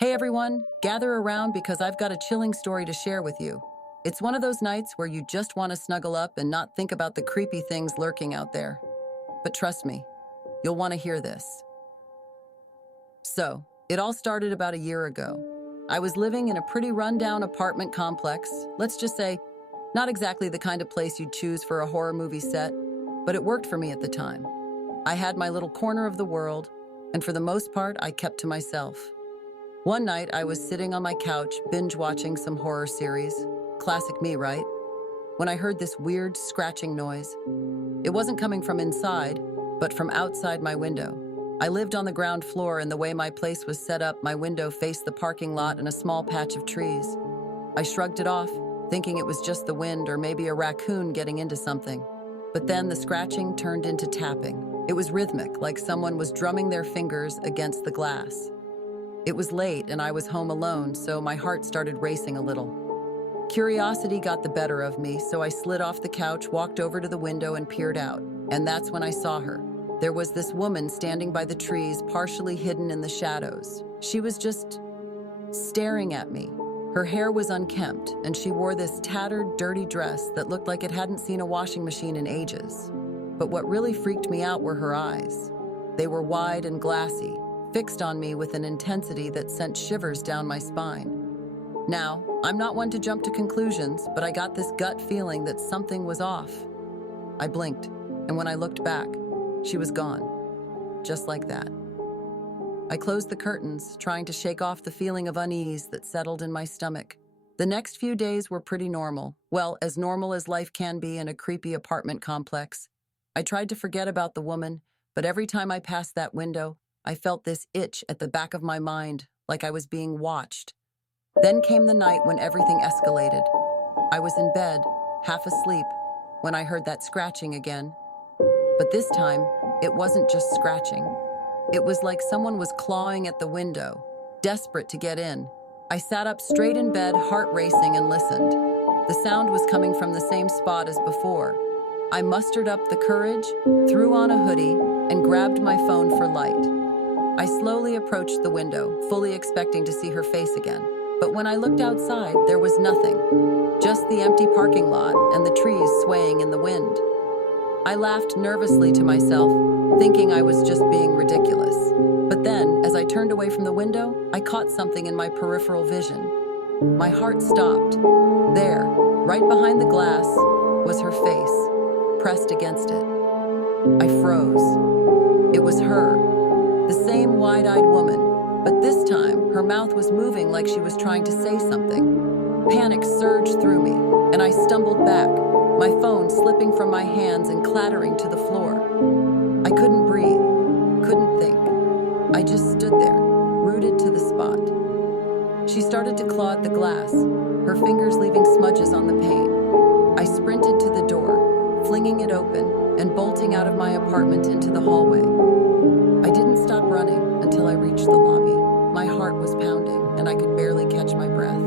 Hey everyone, gather around because I've got a chilling story to share with you. It's one of those nights where you just want to snuggle up and not think about the creepy things lurking out there. But trust me, you'll want to hear this. So, it all started about a year ago. I was living in a pretty rundown apartment complex, let's just say, not exactly the kind of place you'd choose for a horror movie set, but it worked for me at the time. I had my little corner of the world, and for the most part, I kept to myself. One night, I was sitting on my couch, binge-watching some horror series. Classic me, right? When I heard this weird scratching noise. It wasn't coming from inside, but from outside my window. I lived on the ground floor, and the way my place was set up, my window faced the parking lot and a small patch of trees. I shrugged it off, thinking it was just the wind or maybe a raccoon getting into something. But then the scratching turned into tapping. It was rhythmic, like someone was drumming their fingers against the glass. It was late and I was home alone, so my heart started racing a little. Curiosity got the better of me, so I slid off the couch, walked over to the window and peered out. And that's when I saw her. There was this woman standing by the trees, partially hidden in the shadows. She was just staring at me. Her hair was unkempt, and she wore this tattered, dirty dress that looked like it hadn't seen a washing machine in ages. But what really freaked me out were her eyes. They were wide and glassy, fixed on me with an intensity that sent shivers down my spine. Now, I'm not one to jump to conclusions, but I got this gut feeling that something was off. I blinked, and when I looked back, she was gone. Just like that. I closed the curtains, trying to shake off the feeling of unease that settled in my stomach. The next few days were pretty normal. Well, as normal as life can be in a creepy apartment complex. I tried to forget about the woman, but every time I passed that window, I felt this itch at the back of my mind, like I was being watched. Then came the night when everything escalated. I was in bed, half asleep, when I heard that scratching again. But this time, it wasn't just scratching. It was like someone was clawing at the window, desperate to get in. I sat up straight in bed, heart racing, and listened. The sound was coming from the same spot as before. I mustered up the courage, threw on a hoodie, and grabbed my phone for light. I slowly approached the window, fully expecting to see her face again. But when I looked outside, there was nothing. Just the empty parking lot and the trees swaying in the wind. I laughed nervously to myself, thinking I was just being ridiculous. But then, as I turned away from the window, I caught something in my peripheral vision. My heart stopped. There, right behind the glass, was her face, pressed against it. I froze. It was her. The same wide-eyed woman, but this time her mouth was moving like she was trying to say something. Panic surged through me, and I stumbled back, my phone slipping from my hands and clattering to the floor. I couldn't breathe, couldn't think. I just stood there, rooted to the spot. She started to claw at the glass, her fingers leaving smudges on the pane. I sprinted to the door, flinging it open and bolting out of my apartment into the hallway. I didn't stop running until I reached the lobby. My heart was pounding, and I could barely catch my breath.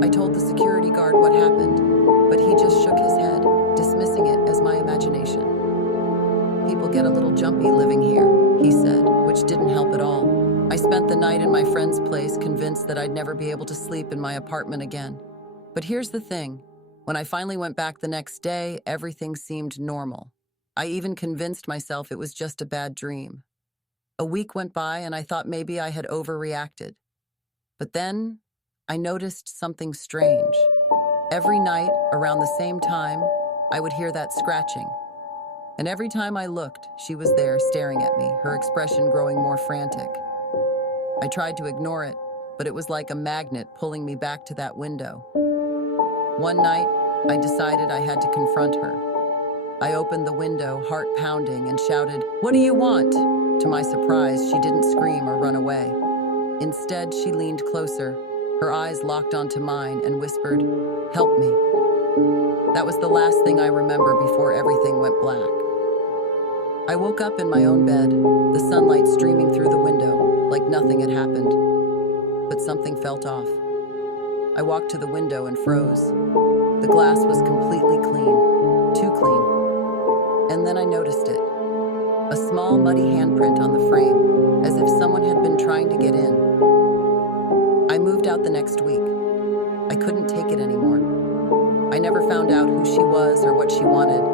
I told the security guard what happened, but he just shook his head, dismissing it as my imagination. "People get a little jumpy living here," he said, which didn't help at all. I spent the night in my friend's place, convinced that I'd never be able to sleep in my apartment again. But here's the thing. When I finally went back the next day, everything seemed normal. I even convinced myself it was just a bad dream. A week went by and I thought maybe I had overreacted. But then I noticed something strange. Every night, around the same time, I would hear that scratching. And every time I looked, she was there staring at me, her expression growing more frantic. I tried to ignore it, but it was like a magnet pulling me back to that window. One night, I decided I had to confront her. I opened the window, heart pounding, and shouted, "What do you want?" To my surprise, she didn't scream or run away. Instead, she leaned closer, her eyes locked onto mine, and whispered, "Help me." That was the last thing I remember before everything went black. I woke up in my own bed, the sunlight streaming through the window, like nothing had happened. But something felt off. I walked to the window and froze. The glass was completely clean, too clean. And then I noticed it. A small, muddy handprint on the frame, as if someone had been trying to get in. I moved out the next week. I couldn't take it anymore. I never found out who she was or what she wanted.